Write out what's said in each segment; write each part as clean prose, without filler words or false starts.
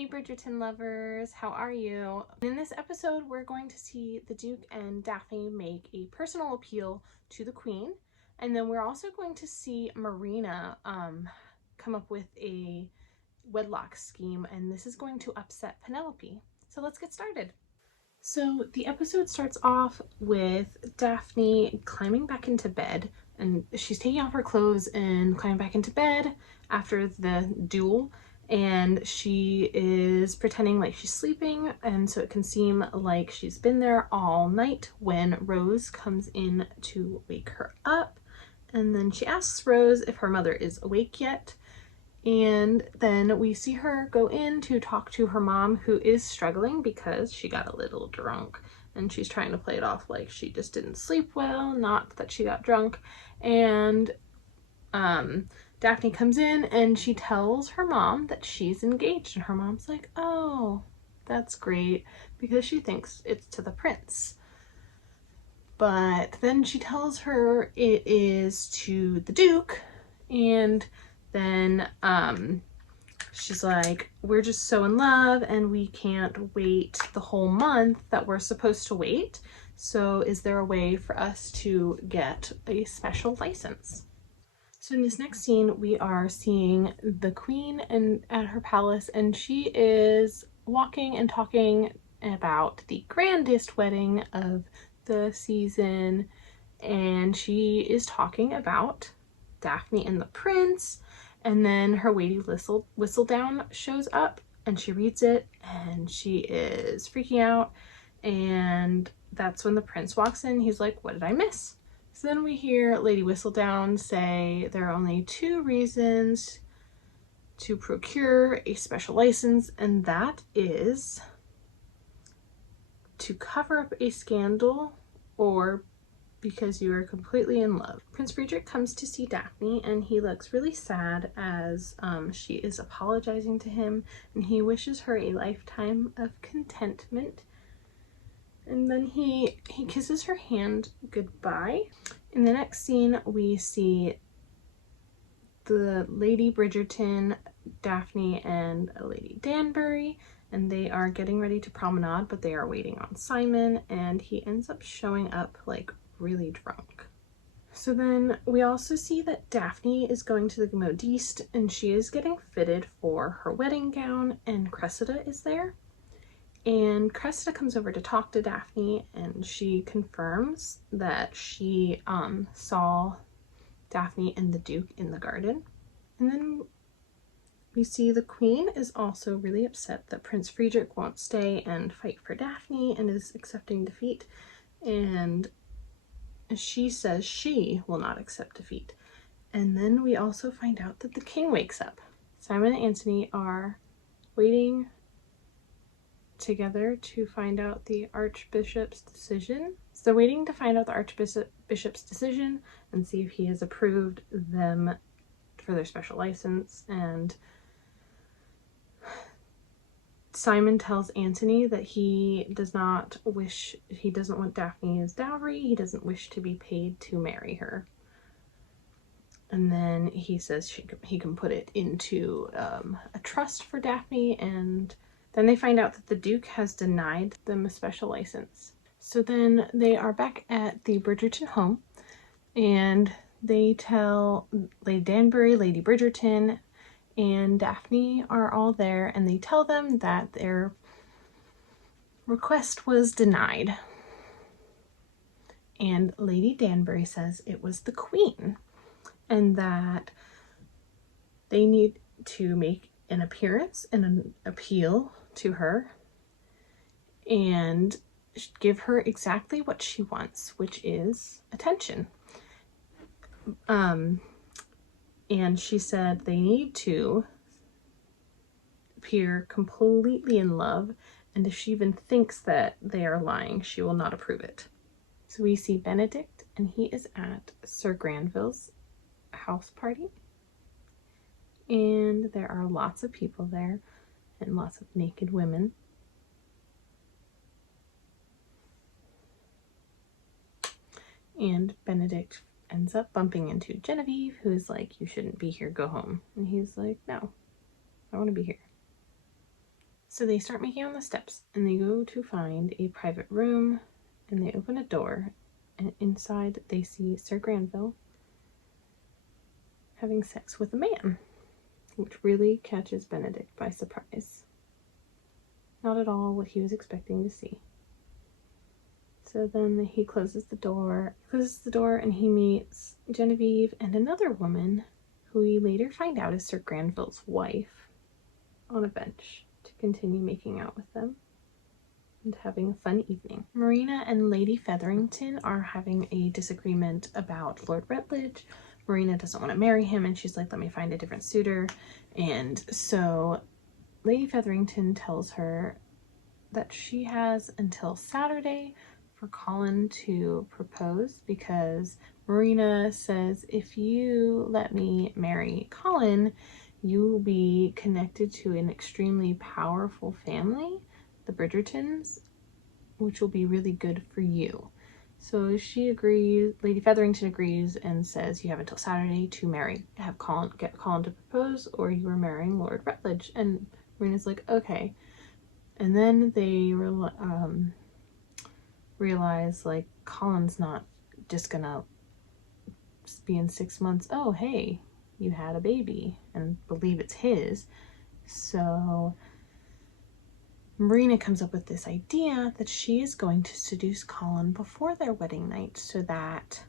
Hey Bridgerton lovers, how are you? In this episode, we're going to see the Duke and Daphne make a personal appeal to the Queen, and then we're also going to see Marina come up with a wedlock scheme, and this is going to upset Penelope. So let's get started. So the episode starts off with Daphne climbing back into bed, and she's taking off her clothes and climbing back into bed after the duel, and she is pretending like she's sleeping, and so it can seem like she's been there all night when Rose comes in to wake her up, and then she asks Rose if her mother is awake yet. And then we see her go in to talk to her mom, who is struggling because she got a little drunk, and she's trying to play it off like she just didn't sleep well, not that she got drunk. And Daphne comes in and she tells her mom that she's engaged, and her mom's like, oh, that's great, because she thinks it's to the prince. But then she tells her it is to the Duke, and then she's like, we're just so in love and we can't wait the whole month that we're supposed to wait. So is there a way for us to get a special license? So in this next scene, we are seeing the Queen at her palace, and she is walking and talking about the grandest wedding of the season, and she is talking about Daphne and the prince. And then her weighty whistle down shows up, and she reads it, and she is freaking out. And that's when the prince walks in. He's like, what did I miss? So then we hear Lady Whistledown say there are only 2 reasons to procure a special license, and that is to cover up a scandal or because you are completely in love. Prince Friedrich comes to see Daphne, and he looks really sad as she is apologizing to him, and he wishes her a lifetime of contentment. And then he kisses her hand goodbye. In the next scene, we see the Lady Bridgerton, Daphne, and Lady Danbury, and they are getting ready to promenade, but they are waiting on Simon, and he ends up showing up like really drunk. So then we also see that Daphne is going to the modiste, and she is getting fitted for her wedding gown, and Cressida is there. And Cressida comes over to talk to Daphne, and she confirms that she saw Daphne and the Duke in the garden. And then we see the Queen is also really upset that Prince Friedrich won't stay and fight for Daphne and is accepting defeat, and she says she will not accept defeat. And then we also find out that the king wakes up. Simon and Antony are waiting together to find out the Archbishop's decision. So they're waiting to find out the Archbishop's decision and see if he has approved them for their special license. And Simon tells Antony that he doesn't want Daphne's dowry, he doesn't wish to be paid to marry her. And then he says he can put it into a trust for Daphne, and then they find out that the Duke has denied them a special license. So then they are back at the Bridgerton home, and they tell Lady Danbury, Lady Bridgerton, and Daphne are all there, and they tell them that their request was denied. And Lady Danbury says it was the Queen, and that they need to make an appearance and an appeal to her and give her exactly what she wants, which is attention. And she said they need to appear completely in love, and if she even thinks that they are lying, she will not approve it. So we see Benedict, and he is at Sir Granville's house party, and there are lots of people there and lots of naked women. And Benedict ends up bumping into Genevieve, who's like, you shouldn't be here, go home. And he's like, no, I want to be here. So they start making on the steps and they go to find a private room and they open a door and inside they see Sir Granville having sex with a man, which really catches Benedict by surprise. Not at all what he was expecting to see. So then he closes the door and he meets Genevieve and another woman who we later find out is Sir Granville's wife on a bench to continue making out with them and having a fun evening. Marina and Lady Featherington are having a disagreement about Lord Rutledge. Marina doesn't want to marry him and she's like, let me find a different suitor. And so Lady Featherington tells her that she has until Saturday for Colin to propose, because Marina says if you let me marry Colin, you will be connected to an extremely powerful family, the Bridgertons, which will be really good for you. So she agrees, Lady Featherington agrees and says you have until Saturday to get Colin to propose, or you are marrying Lord Rutledge. And Marina's like, okay. And then they realize like Colin's not just gonna be in 6 months, oh hey, you had a baby, and believe it's his. So Marina comes up with this idea that she is going to seduce Colin before their wedding night so that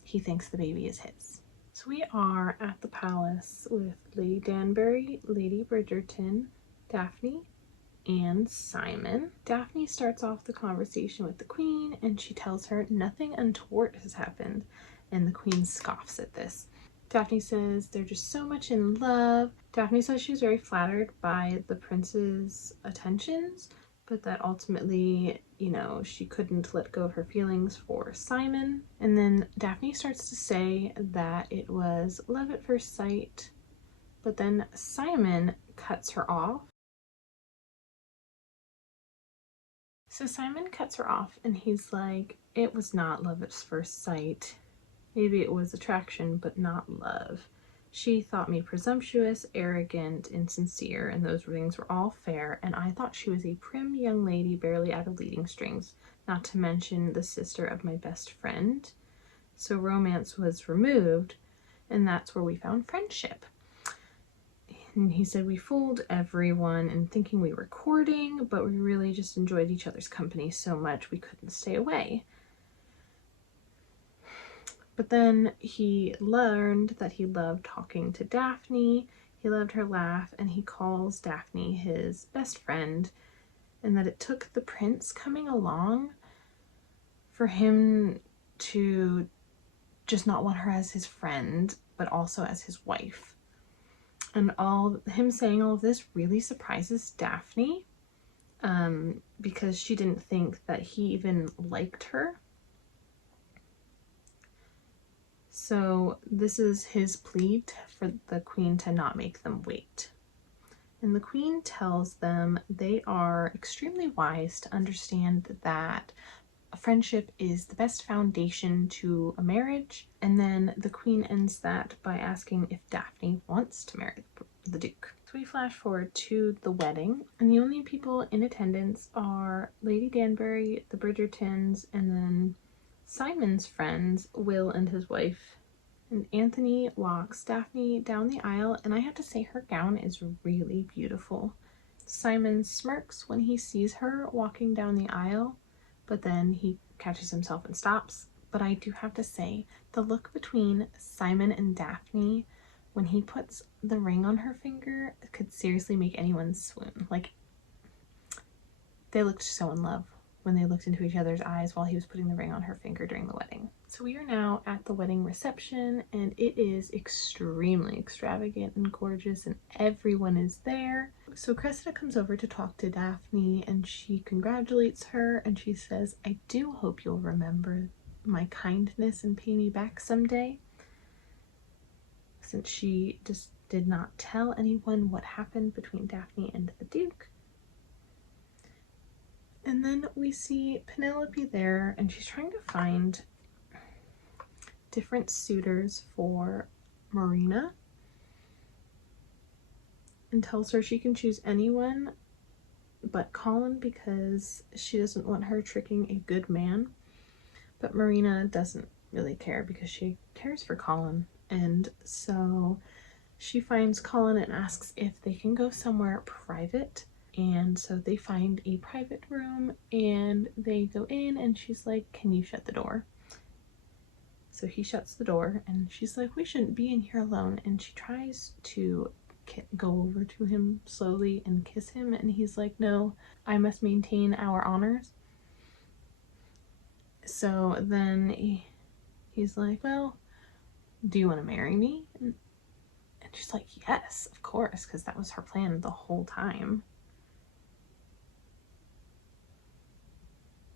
he thinks the baby is his. So we are at the palace with Lady Danbury, Lady Bridgerton, Daphne, and Simon. Daphne starts off the conversation with the Queen and she tells her nothing untoward has happened, and the Queen scoffs at this. Daphne says they're just so much in love. Daphne says she was very flattered by the prince's attentions, but that ultimately, you know, she couldn't let go of her feelings for Simon. And then Daphne starts to say that it was love at first sight, but then Simon cuts her off. So Simon cuts her off and he's like, it was not love at first sight. Maybe it was attraction, but not love. She thought me presumptuous, arrogant, insincere, and those things were all fair, and I thought she was a prim young lady barely out of leading strings, not to mention the sister of my best friend. So romance was removed, and that's where we found friendship. And he said we fooled everyone in thinking we were courting, but we really just enjoyed each other's company so much we couldn't stay away. But then he learned that he loved talking to Daphne, he loved her laugh, and he calls Daphne his best friend, and that it took the prince coming along for him to just not want her as his friend, but also as his wife. And him saying all of this really surprises Daphne, because she didn't think that he even liked her. So this is his plea for the Queen to not make them wait. And the Queen tells them they are extremely wise to understand that a friendship is the best foundation to a marriage. And then the Queen ends that by asking if Daphne wants to marry the Duke. So we flash forward to the wedding, and the only people in attendance are Lady Danbury, the Bridgertons, and then Simon's friends, Will and his wife. And Anthony walks Daphne down the aisle, and I have to say her gown is really beautiful. Simon smirks when he sees her walking down the aisle, but then he catches himself and stops. But I do have to say, the look between Simon and Daphne when he puts the ring on her finger could seriously make anyone swoon. Like, they looked so in love when they looked into each other's eyes while he was putting the ring on her finger during the wedding. So we are now at the wedding reception, and it is extremely extravagant and gorgeous, and everyone is there. So Cressida comes over to talk to Daphne, and she congratulates her, and she says, I do hope you'll remember my kindness and pay me back someday, since she just did not tell anyone what happened between Daphne and the Duke. And then we see Penelope there, and she's trying to find different suitors for Marina, and tells her she can choose anyone but Colin because she doesn't want her tricking a good man. But Marina doesn't really care because she cares for Colin. And so she finds Colin and asks if they can go somewhere private. And so they find a private room and they go in and she's like, "Can you shut the door?" So he shuts the door and she's like, "We shouldn't be in here alone." And she tries to go over to him slowly and kiss him. And he's like, "No, I must maintain our honors." So then he's like, "Well, do you want to marry me?" And she's like, "Yes, of course," because that was her plan the whole time,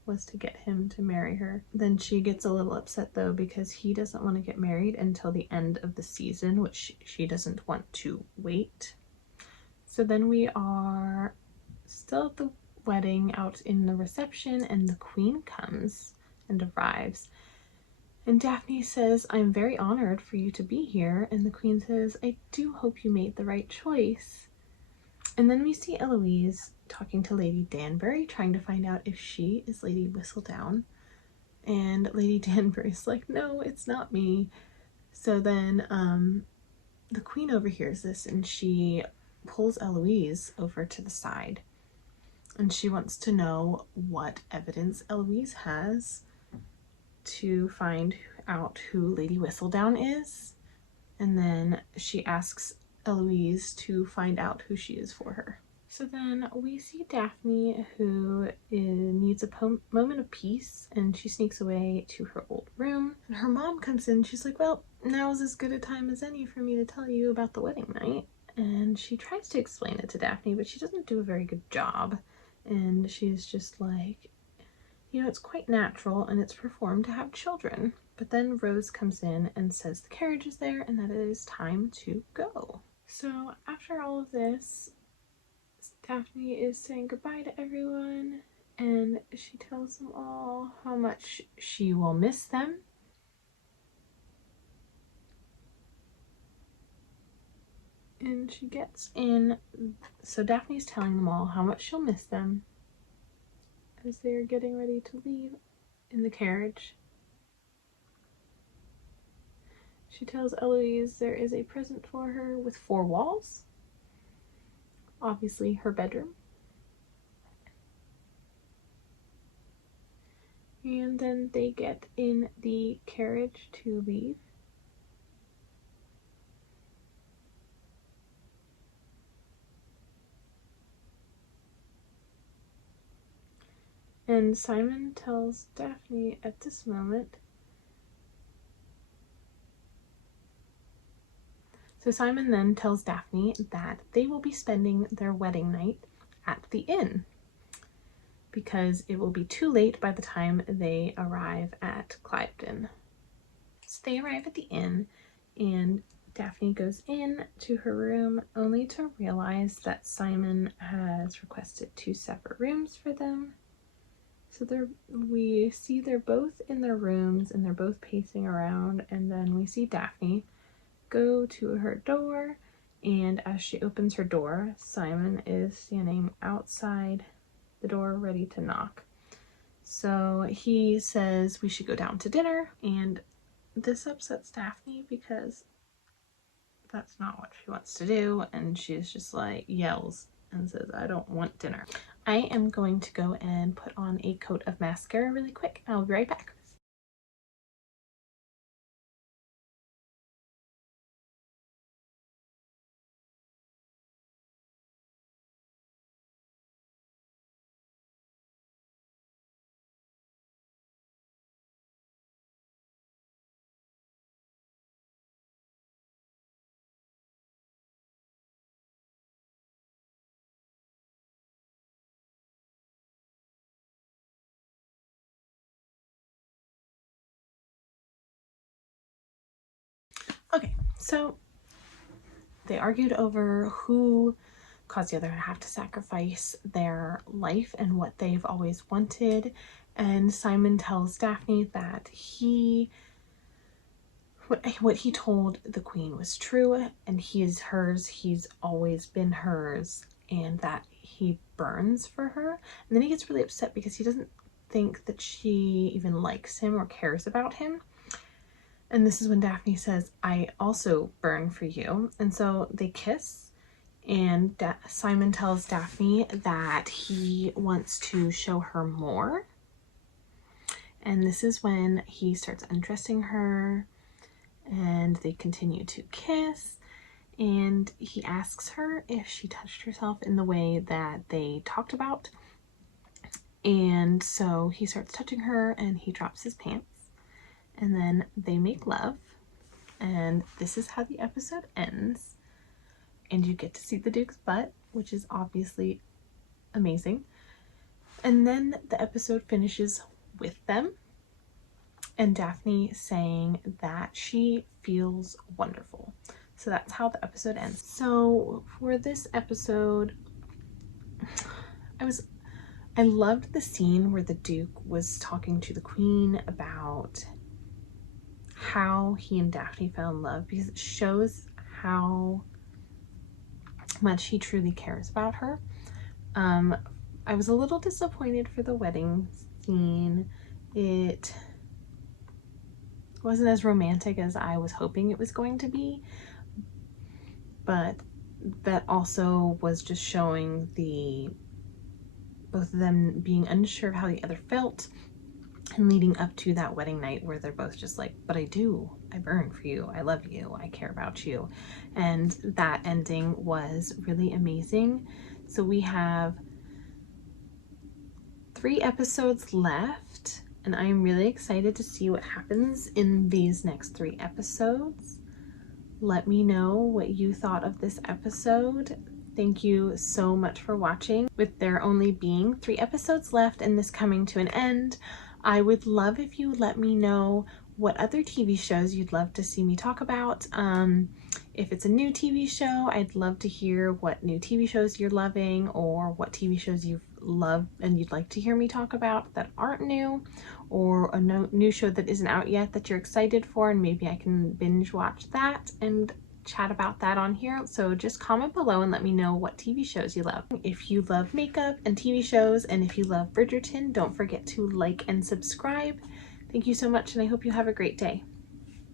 was to get him to marry her. Then she gets a little upset though because he doesn't want to get married until the end of the season, which she doesn't want to wait. So then we are still at the wedding, out in the reception, and the queen comes and arrives. And Daphne says, "I'm very honored for you to be here." And the queen says, "I do hope you made the right choice." And then we see Eloise talking to Lady Danbury, trying to find out if she is Lady Whistledown. And Lady Danbury's like, "No, it's not me." So then the queen overhears this and she pulls Eloise over to the side. And she wants to know what evidence Eloise has to find out who Lady Whistledown is. And then she asks Eloise to find out who she is for her. So then we see Daphne, who needs a moment of peace, and she sneaks away to her old room. And her mom comes in. She's like, "Well, now's as good a time as any for me to tell you about the wedding night." And she tries to explain it to Daphne, but she doesn't do a very good job. And she's just like, "It's quite natural and it's performed to have children." But then Rose comes in and says the carriage is there and that it is time to go. So after all of this, Daphne is saying goodbye to everyone and she tells them all how much she will miss them. And she gets in, so Daphne's telling them all how much she'll miss them as they're getting ready to leave in the carriage. She tells Eloise there is a present for her with 4 walls. Obviously her bedroom. And then they get in the carriage to leave. And Simon tells Daphne at this moment. So Simon then tells Daphne that they will be spending their wedding night at the inn because it will be too late by the time they arrive at Cliveden. So they arrive at the inn and Daphne goes in to her room only to realize that Simon has requested 2 separate rooms for them. So we see they're both in their rooms and they're both pacing around, and then we see Daphne go to her door, and as she opens her door, Simon is standing outside the door ready to knock. So he says we should go down to dinner, and this upsets Daphne because that's not what she wants to do, and she's just like yells and says, "I don't want dinner." I am going to go and put on a coat of mascara really quick. I'll be right back. Okay, so they argued over who caused the other to have to sacrifice their life and what they've always wanted. And Simon tells Daphne that what he told the queen was true, and he is hers. He's always been hers, and that he burns for her. And then he gets really upset because he doesn't think that she even likes him or cares about him. And this is when Daphne says, I also burn for you. And so they kiss, and Simon tells Daphne that he wants to show her more. And this is when he starts undressing her, and they continue to kiss. And he asks her if she touched herself in the way that they talked about. And so he starts touching her, and he drops his pants. And then they make love. And this is how the episode ends. And you get to see the Duke's butt, which is obviously amazing. And then the episode finishes with them, and Daphne saying that she feels wonderful. So that's how the episode ends. So for this episode, I loved the scene where the Duke was talking to the Queen about how he and Daphne fell in love, because it shows how much he truly cares about her. I was a little disappointed for the wedding scene. It wasn't as romantic as I was hoping it was going to be, but that also was just showing both of them being unsure of how the other felt, and leading up to that wedding night where they're both just like, but I burn for you, I love you, I care about you. And that ending was really amazing. So we have 3 episodes left, and I'm really excited to see what happens in these next 3 episodes. Let me know what you thought of this episode. Thank you so much for watching. With there only being 3 episodes left and this coming to an end, I would love if you let me know what other TV shows you'd love to see me talk about. If it's a new TV show, I'd love to hear what new TV shows you're loving, or what TV shows you've loved and you'd like to hear me talk about that aren't new, or a new show that isn't out yet that you're excited for, and maybe I can binge watch that and chat about that on here. So just comment below and let me know what TV shows you love. If you love makeup and TV shows, and if you love Bridgerton, don't forget to like and subscribe. Thank you so much, and I hope you have a great day.